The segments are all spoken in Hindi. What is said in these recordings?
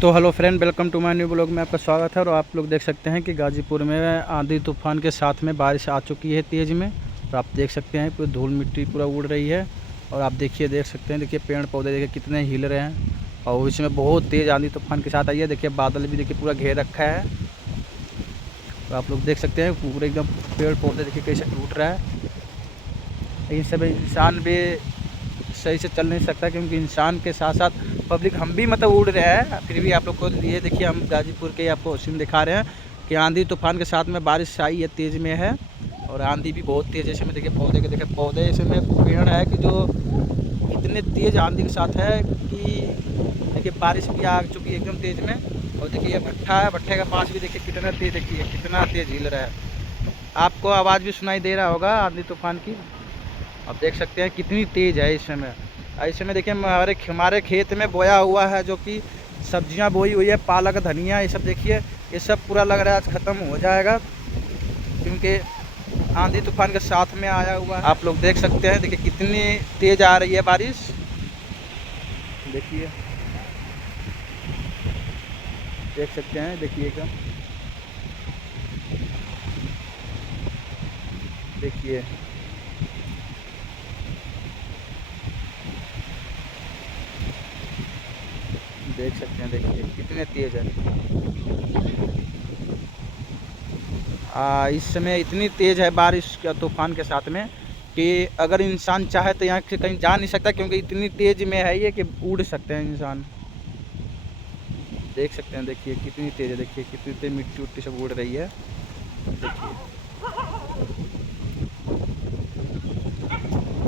तो hello friend, welcome to my new blog में आपका स्वागत है। और आप लोग देख सकते हैं कि गाजीपुर में आंधी तूफान के साथ में बारिश आ चुकी है तेज़ में। और आप देख सकते हैं पूरी धूल मिट्टी पूरा उड़ रही है। और आप देख सकते हैं, देखिए पेड़ पौधे देखिए कितने हिल रहे हैं। और इसमें बहुत तेज़ आंधी तूफान के साथ आई है। देखिए बादल भी देखिए पूरा घेर रखा है। तो आप लोग देख सकते हैं पूरे एकदम पेड़ पौधे देखिए कैसे टूट रहा है। इन सब इंसान भी सही से चल नहीं सकता, क्योंकि इंसान के साथ साथ पब्लिक हम भी मतलब उड़ रहे हैं। फिर भी आप लोग को ये देखिए, हम गाजीपुर के आपको सीन दिखा रहे हैं कि आंधी तूफान के साथ में बारिश आई है, तेज़ में है। और आंधी भी बहुत तेज़ है। इसमें देखिए पौधे के देखिए पौधे इसमें पेड़ है कि जो इतने तेज़ आंधी के साथ है कि देखिए बारिश भी आ चुकी है एकदम तेज़ में। और देखिए ये भट्ठा है, भट्ठे का पास भी देखिए कितना तेज़, देखिए कितना तेज़ हिल रहा है। आपको आवाज़ भी सुनाई दे रहा होगा आंधी तूफान की। आप देख सकते हैं कितनी तेज़ है इस समय। इस समय देखिए हमारे खेत में बोया हुआ है, जो कि सब्जियां बोई हुई है, पालक धनिया, ये सब देखिए ये सब पूरा लग रहा है आज ख़त्म हो जाएगा, क्योंकि आंधी तूफान के साथ में आया हुआ है। आप लोग देख सकते हैं, देखिए कितनी तेज़ आ रही है बारिश। देखिए देख सकते हैं, देखिए एकदम देखिए देख सकते हैं, देखिए कितने तेज़ है। इस समय इतनी तेज़ है बारिश का तूफान के साथ में कि अगर इंसान चाहे तो यहाँ से कहीं जा नहीं सकता, क्योंकि इतनी तेज़ में है ये कि उड़ सकते हैं इंसान। देख सकते हैं, देखिए कितनी तेज़ है, देखिए कितनी तेज़ मिट्टी उट्टी सब उड़ रही है। देखिए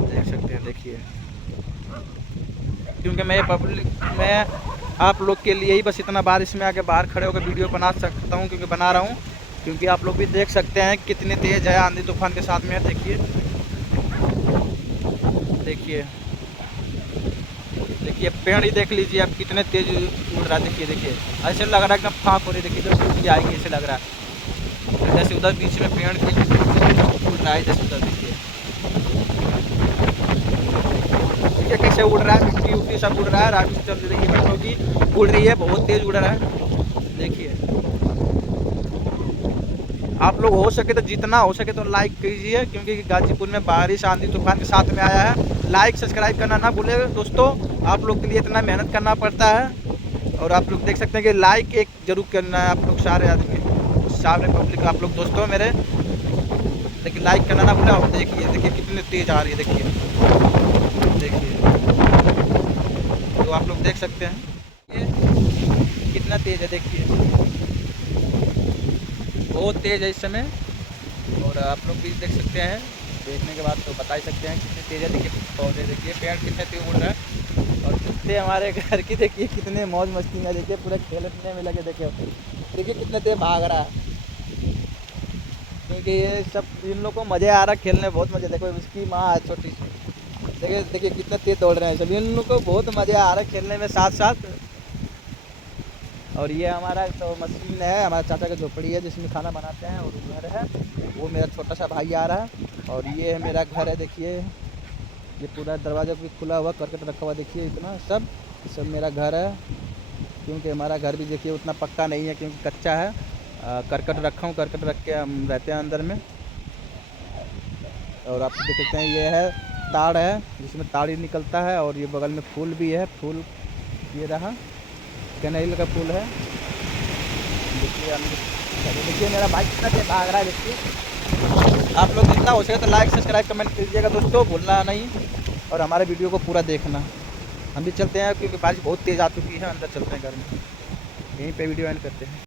देख सकते हैं, देखिए क्योंकि मैं आप लोग के लिए ही बस इतना बारिश में आके बाहर खड़े होकर वीडियो बना सकता हूँ, क्योंकि बना रहा हूँ। क्योंकि आप लोग भी देख सकते हैं कितनी तेज़ है आंधी तूफान के साथ में। देखिए देखिए देखिए पेड़ ही देख लीजिए आप कितने तेज उड़ रहा है। देखिए देखिए ऐसे लग रहा है एकदम फाँक हो रही है। देखिए जब टूट जाएगी ऐसे लग रहा है, जैसे उधर बीच में पेड़ की उड़ रहा है, जैसे उधर देखिए देखिए कैसे उड़ रहा है, मिट्टी उट्टी सब उड़ रहा है। रात चल रही है, बच्चों की उड़ रही है, बहुत तेज उड़ रहा है। देखिए आप लोग हो सके तो जितना हो सके तो लाइक कीजिए, क्योंकि गाजीपुर में बारिश आंधी तूफान के साथ में आया है। लाइक सब्सक्राइब करना ना भूले दोस्तों, आप लोग के लिए इतना मेहनत करना पड़ता है। और आप लोग देख सकते हैं कि लाइक एक जरूर करना है आप लोग, सारे आदमी, सारे पब्लिक, आप लोग दोस्तों मेरे, लेकिन लाइक करना ना भूले। और देखिए देखिए कितनी तेज़ आ रही है, देखिए देखिए तो आप लोग देख सकते हैं ये कितना तेज़ है। देखिए बहुत तेज़ है इस समय। और आप लोग भी देख सकते हैं, देखने के बाद तो बता ही सकते हैं कितने तेज़ है। देखिए पौधे, देखिए पेड़ कितने तेज उड़ रहा है। और कुत्ते हमारे घर की देखिए कितने मौज मस्ती में, देखिए पूरे खेलने में लगे। देखिए कितने तेज भाग रहा है, क्योंकि ये सब इन लोग को मज़े आ रहा है खेलने में, बहुत मज़े। देखो इसकी माँ है छोटी सी, देखिए देखिए कितने तेज दौड़ रहे हैं सब, इन लोग को बहुत मज़े आ रहा है खेलने में साथ साथ। और ये हमारा तो मशीन है, हमारे चाचा का झोपड़ी है जिसमें खाना बनाते हैं, और घर है वो मेरा छोटा सा भाई आ रहा है। और ये है मेरा घर है, देखिए ये पूरा दरवाज़ा भी खुला हुआ, करकट रखा हुआ, देखिए इतना सब सब मेरा घर है। क्योंकि हमारा घर भी देखिए उतना पक्का नहीं है, क्योंकि कच्चा है। करकट रखा हूँ, करकट रख के हम रहते हैं अंदर में। और आप देख सकते हैं ये है ताड़ है जिसमें ताड़ी निकलता है। और ये बगल में फूल भी है, फूल ये रहा कनेल का फूल है। देखिए मेरा बाइक कितना तेज भाग रहा है। देखिए आप लोग जितना हो सके तो लाइक सब्सक्राइब कमेंट कीजिएगा दोस्तों, भूलना नहीं। और हमारे वीडियो को पूरा देखना। हम भी चलते हैं, क्योंकि बारिश बहुत तेज़ आ चुकी है, अंदर चलते हैं घर में, यहीं पे वीडियो एंड करते हैं।